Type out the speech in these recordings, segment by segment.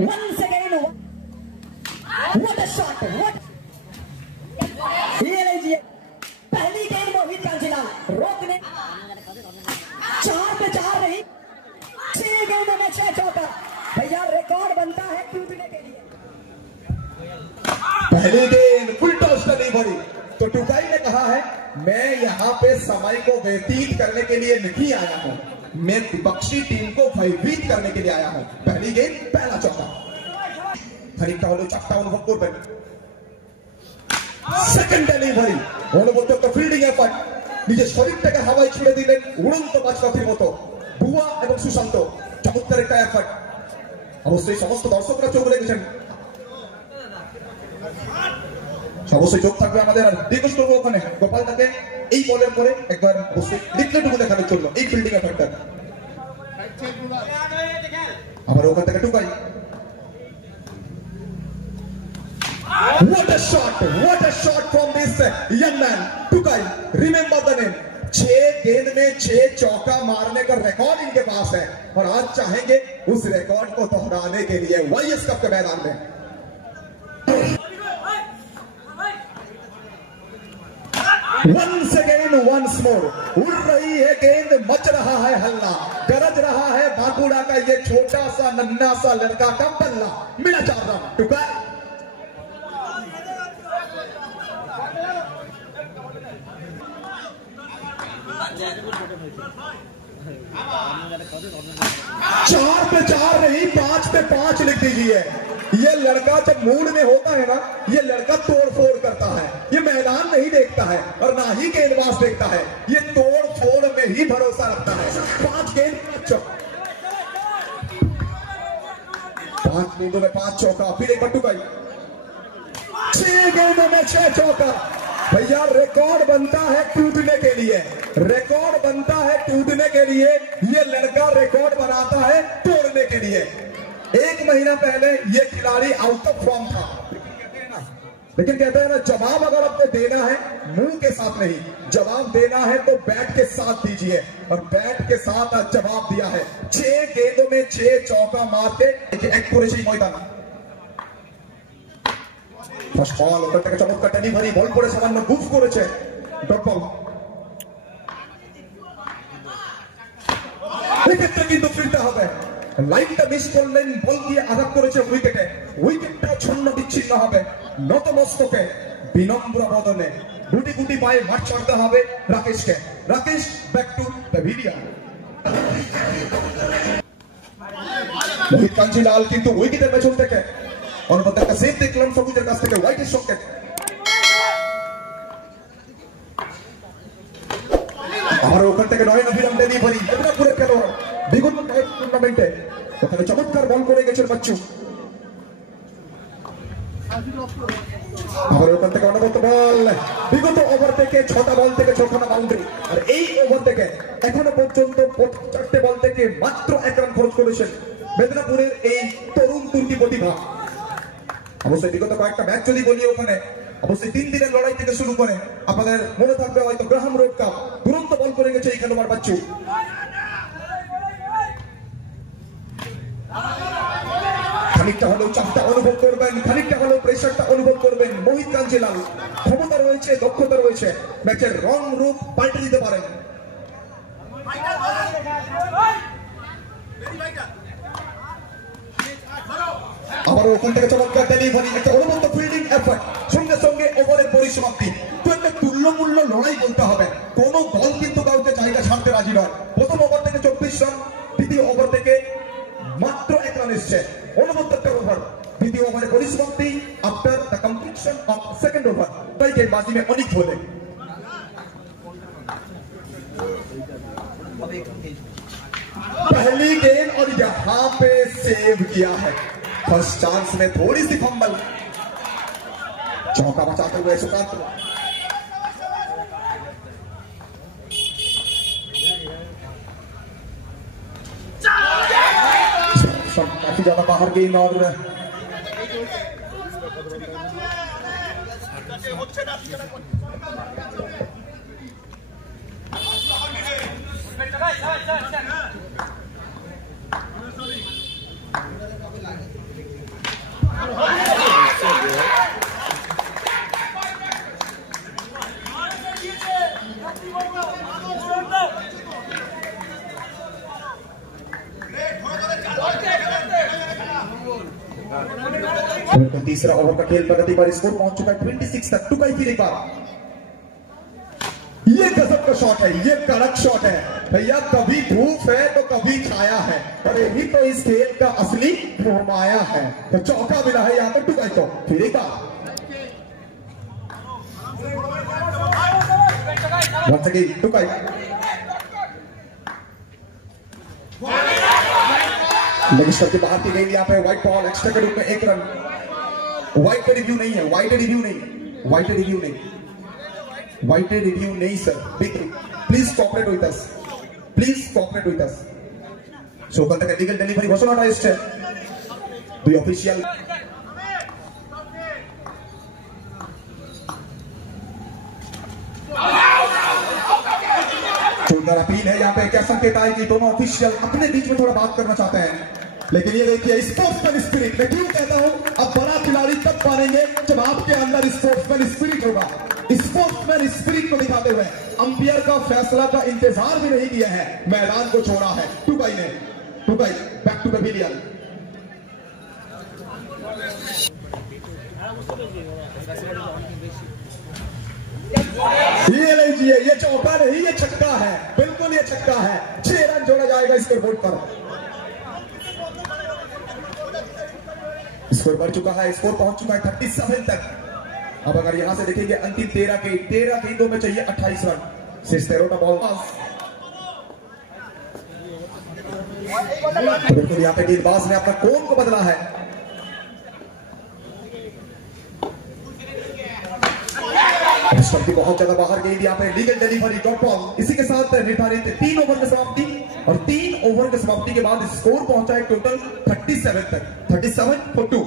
Once again, what a shot! What? ये लीजिए पहली गेंद मोहित कांजीलाल रोकने 4 पे 4 नहीं 6 गेंदों में 6 चौका। भैया रिकॉर्ड बनता है टूटने के लिए। पहली गेंद फुल टॉस नहीं भरी तो टुकाई ने कहा है मैं यहाँ पे समय को व्यतीत करने के लिए नहीं आया हूँ, मैं विपक्षी टीम को भयभीत करने के लिए आया हूँ। पहली गेंद पहला चौका খানিকটা হলো চাপটা অনুভব করবেন। সেকেন্ড ডেলিভারি অনুভব একটা ফিল্ডিং এফর্ট, নিজের শরীরটাকে হাওয়ায় ছুড়ে দিলেন উড়ন্ত বাজপাখির মতো। বুয়া এবং সুশান্ত চমৎকার একটা এফর্ট। অবশ্যই সমস্ত দর্শকরা চোখ রেখেছেন, অবশ্যই চোখ থাকবে আমাদের। আর রিকোয়েস্ট করবো ওখানে গোপালদাকে এই বলের পরে একবার অবশ্যই রিপ্লেটুকু দেখানোর জন্য এই ফিল্ডিং এফর্টটা। আবার ওখান থেকে Tukai. What a shot from this young man Tukai. Remember the name. 6 गेंद में 6 चौका मारने का रिकॉर्ड इनके पास है और आज चाहेंगे उस रिकॉर्ड को दोहराने के लिए वाईएस कप के मैदान में। Once again, once more, उड़ रही है गेंद, मच रहा है हल्ला, गरज रहा है बांकुड़ा का ये छोटा सा नन्हा सा लड़का का बल्ला। मिला 4 रन। टुकाई चार पे 4 नहीं 5 पे 5 लिख दीजिए। ये लड़का जब मूड में होता है ना, ये लड़का तोड़ फोड़ करता है, ये मैदान नहीं देखता है और ना ही गेंदबाज देखता है, ये तोड़ फोड़ में ही भरोसा रखता है। 5 गेंद 5 गेंदों में 5 चौका। फिर एक बार टुकाई। 6 गेंदों में 6 चौका। भैया रिकॉर्ड बनता है टूटने के लिए, रिकॉर्ड बनता है टूटने के लिए। ये लड़का रिकॉर्ड बनाता है तोड़ने के लिए। 1 महीना पहले ये खिलाड़ी आउट ऑफ फॉर्म था, लेकिन कहते हैं ना जवाब अगर आपको देना है मुंह के साथ नहीं, जवाब देना है तो बैट के साथ दीजिए और बैट के साथ आज जवाब दिया है। 6 गेंदों में 6 चौका मारते एक मैदान। ফার্স্ট বল ওখান থেকে চমৎকার ডেলিভারি, বল করে সামান্য গুফ করেছে ডট বল। উইকেটটা কিন্তু ফিরতে হবে, লাইনটা মিস করলেন, বল দিয়ে আঘাত করেছে উইকেটে, উইকেটটা ছন্ন বিচ্ছিন্ন হবে। নতমস্তকে বিনম্র বদনে গুটি গুটি পায়ে মাঠ ছাড়তে হবে রাকেশকে। Rakesh back to pavilion. Mohit Kanjilal কিন্তু উইকেটের পেছন থেকে অনুভব একটা সেভ দেখলাম সবুজের কাছ থেকে হোয়াইটের সঙ্গে। আবার ওখান থেকে নয়ন অভিরাম ডেলিভারি, মেদিনীপুরের খেলোয়াড় বিগত টুর্নামেন্টে ওখানে চমৎকার বল করে গেছেন বাচ্চু। আবার ওখান থেকে অনবরত বল, বিগত ওভার থেকে 6টা বল থেকে 6খানা বাউন্ডারি, আর এই ওভার থেকে এখনো পর্যন্ত 4টে বল থেকে মাত্র 1 রান খরচ করেছেন মেদিনীপুরের এই তরুণ তুর্কি প্রতিভা। অবশ্যই বিগত কয়েকটা ম্যাচ যদি বলি ওখানে অবশ্যই 3 দিনের লড়াই থেকে শুরু করে আপনাদের মনে থাকবে হয়তো গ্রাহাম রোড কাপ, দুরন্ত বল করে গেছে এই খেলোয়াড় বাচ্চু। খানিকটা হলেও চাপটা অনুভব করবেন, খানিকটা হলেও প্রেসারটা অনুভব করবেন। মোহিত কাঞ্জিলাল ক্ষমতা রয়েছে, দক্ষতা রয়েছে, ম্যাচের রং রূপ পাল্টে দিতে পারেন। আবার ওখান থেকে চমৎকার ডেলিভারি, একটা অনুবন্ধ ফিল্ডিং এফর্ট, সঙ্গে সঙ্গে ওভারের পরিসমাপ্তি। তো একটা তুল্যমূল্য লড়াই বলতে হবে, কোন দল কিন্তু কাউকে জায়গা ছাড়তে রাজি নয়। প্রথম ওভার থেকে 24 রান, দ্বিতীয় ওভার থেকে মাত্র 1 রান এসছে। অনুবন্ধ একটা ওভার, দ্বিতীয় ওভারের পরিসমাপ্তি after the completion of second over. তাই गेंदबाजी में अनिक बोले पहली गेंद और यहाँ पे सेव किया है। फर्स्ट चांस में थोड़ी सी फंबल, चौका बचाते हुए सुकांत। काफी ज्यादा बाहर गेंद और बिल्कुल तीसरा ओवर का खेल प्रगति पर स्कोर पहुंच चुका है 26 तक। टुकाई फिर एक बार, ये गजब का शॉट है, ये कड़क शॉट है भैया। कभी धूप है तो कभी छाया है, और यही तो इस खेल का असली फरमाया है। तो चौका मिला है यहाँ पर टुकाई को। फिर एक बार once again टुकाई, लेग स्टंप के बाहर की गेंद यहाँ पे व्हाइट बॉल, एक्स्ट्रा के रूप में 1 रन। व्हाइट पे रिव्यू नहीं है, व्हाइट रिव्यू नहीं, व्हाइट रिव्यू नहीं, व्हाइट रिव्यू नहीं sir. Please cooperate with us, please cooperate with us. So कल तक लीगल डिलीवरी घोषणा राइस्ट है द ऑफिशियल। अपील है यहाँ पे, क्या संकेत आए कि दोनों ऑफिशियल अपने बीच में थोड़ा बात करना चाहते हैं। लेकिन ये देखिए स्पोर्ट्समैन स्पिरिट, मैं क्यों कहता हूं अब बड़ा खिलाड़ी तब पाएंगे जब आपके अंदर स्पोर्ट्समैन स्पिरिट होगा। स्पोर्ट्समैन स्पिरिट को दिखाते हुए अंपायर का फैसला का इंतजार भी नहीं किया है, मैदान को छोड़ा है टुकाई ने। टुकाई बैक टू पवेलियन। ये लीजिए, ये चौका नहीं, ये छक्का है, बिल्कुल ये छक्का है। 6 रन जोड़ा जाएगा स्कोरबोर्ड पर। स्कोर बढ़ चुका है, स्कोर पहुंच चुका है 37 तक। अब अगर यहां से देखेंगे अंतिम 13 गेंदों में चाहिए 28 रन। सिस्टेरोटा बॉल तो बिल्कुल यहाँ पे गेंदबाज ने अपना कोण को बदला है। स्टंप की बहुत ज्यादा बाहर गेंद, यहाँ पे लीगल डिलीवरी डॉट बॉल। इसी के साथ निर्धारित 3 ओवर की समाप्ति, और 3 ओवर की समाप्ति के बाद स्कोर पहुंचा है टोटल 37 तक, 37 for 2।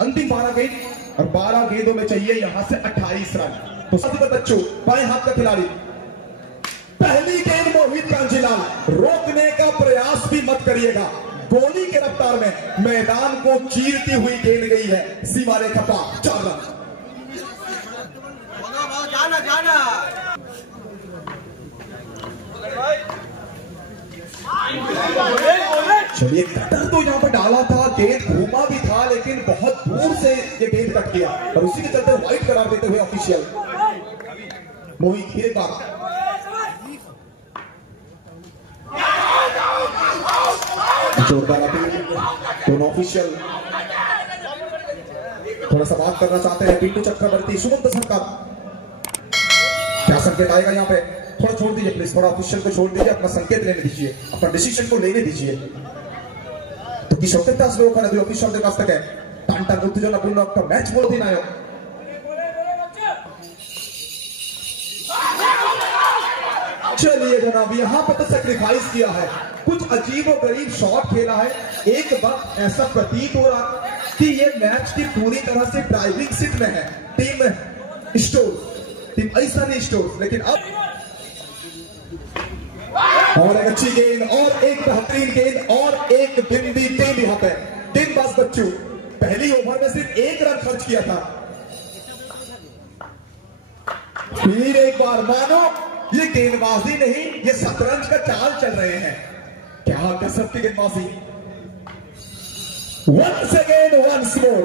अंतिम 12 गेंद, और 12 गेंदों में चाहिए यहां से 28 रन। तो सभी बच्चों, बाएं हाथ का खिलाड़ी, पहली गेंद मोहित कांजीलाल, रोकने का प्रयास भी मत करिएगा। गोली के रफ्तार में मैदान को चीरती हुई गेंद गई है सीमा रेखा पार। 4 रन। चलिए, कटर तो यहाँ पर डाला था, गेंद घूमा भी था, लेकिन बहुत दूर से ये गेंद कट गया, और उसी के चलते व्हाइट करार देते हुए ऑफिशियल मोहित फिर बात। जोरदार अपील, दोनों ऑफिशियल थोड़ा सा बात करना चाहते हैं। पिंटू चक्रवर्ती, सुमंत सरकार, क्या संकेत आएगा यहाँ पे? थोड़ा छोड़ दीजिए प्लीज, थोड़ा ऑफिशियल को छोड़ दीजिए, अपना संकेत लेने दीजिए, अपना डिसीजन को लेने दीजिए। तो किस वक्त तास लोग खाना ऑफिशियल के पास तक है टांटा उत्तेजना पूर्ण आपका मैच बोल देना है। चलिए जनाब, यहाँ पर तो सेक्रीफाइस किया है, कुछ अजीब और गरीब शॉट खेला है। एक वक्त ऐसा प्रतीत हो रहा कि ये मैच की पूरी तरह से ड्राइविंग सीट में है टीम स्टोर, टीम ऐसा नहीं स्टोर। लेकिन अब और एक अच्छी गेंद, और एक बेहतरीन गेंद, और एक बिंदी गेंद यहाँ पे। गेंदबाज बच्चू पहली ओवर में सिर्फ 1 रन खर्च किया था। फिर एक बार मानो ये गेंदबाजी नहीं, ये शतरंज का चाल चल रहे हैं। क्या गजब की गेंदबाजी। वंस अगेन वंस मोर,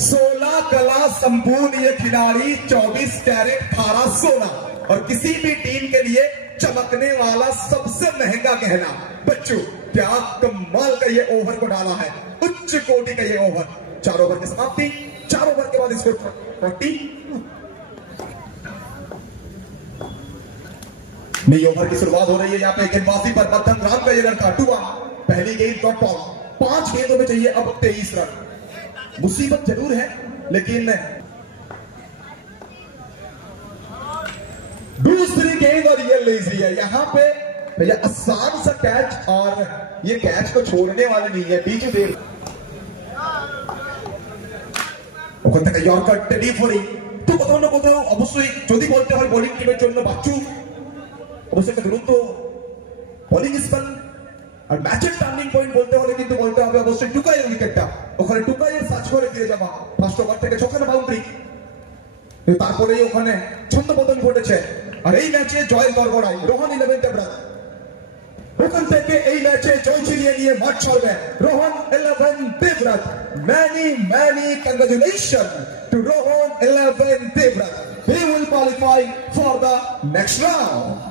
16 कला संपूर्ण ये खिलाड़ी, 24 कैरेट 18 सोना, और किसी भी टीम के लिए चमकने वाला सबसे महंगा गहना। बच्चू क्या कमाल का ये ओवर को डाला है, उच्च कोटि का ये ओवर। 4 ओवर की समाप्ति, 4 ओवर के बाद स्कोर 40। नई ओवर की शुरुआत हो रही है यहाँ पे। गेंदबाजी पर मध्यम राम का ये रन था, 2 पहली गेंद डॉट बॉल। 5 गेंदों में चाहिए अब 23 रन। मुसीबत जरूर है, लेकिन दूसरी गेंद, और ये लीजिए है यहाँ पे भैया आसान सा कैच, और ये कैच को छोड़ने वाले नहीं है। बीच देर यॉर्कर डेलिवरी तो কোথাও অবশ্যই যদি বলতে হয় বোলিং টিমের জন্য বাচ্চু অবশ্যই একটা দুরন্ত বোলিং স্পেল, আর ম্যাচের টার্নিং পয়েন্ট বলতে হলে কিন্তু বলতে হবে অবশ্যই টুকাইয়ের উইকেটটা। ওখানে টুকাইয়ের সার্চ করে ফিরে যাওয়া, ফার্স্ট ওভার থেকে 6 বাউন্ডারি, তারপরেই ওখানে ছন্দপতন ঘটেছে। আর এই ম্যাচে জয় গড়গড়াই রোহান 11 টেবরা। ওখান থেকে এই ম্যাচে জয় ছিনিয়ে নিয়ে মাঠ ছাড়বেন Rohan 11 Debraj. many congratulations to Rohan 11 Devraj. He will qualify for the next round.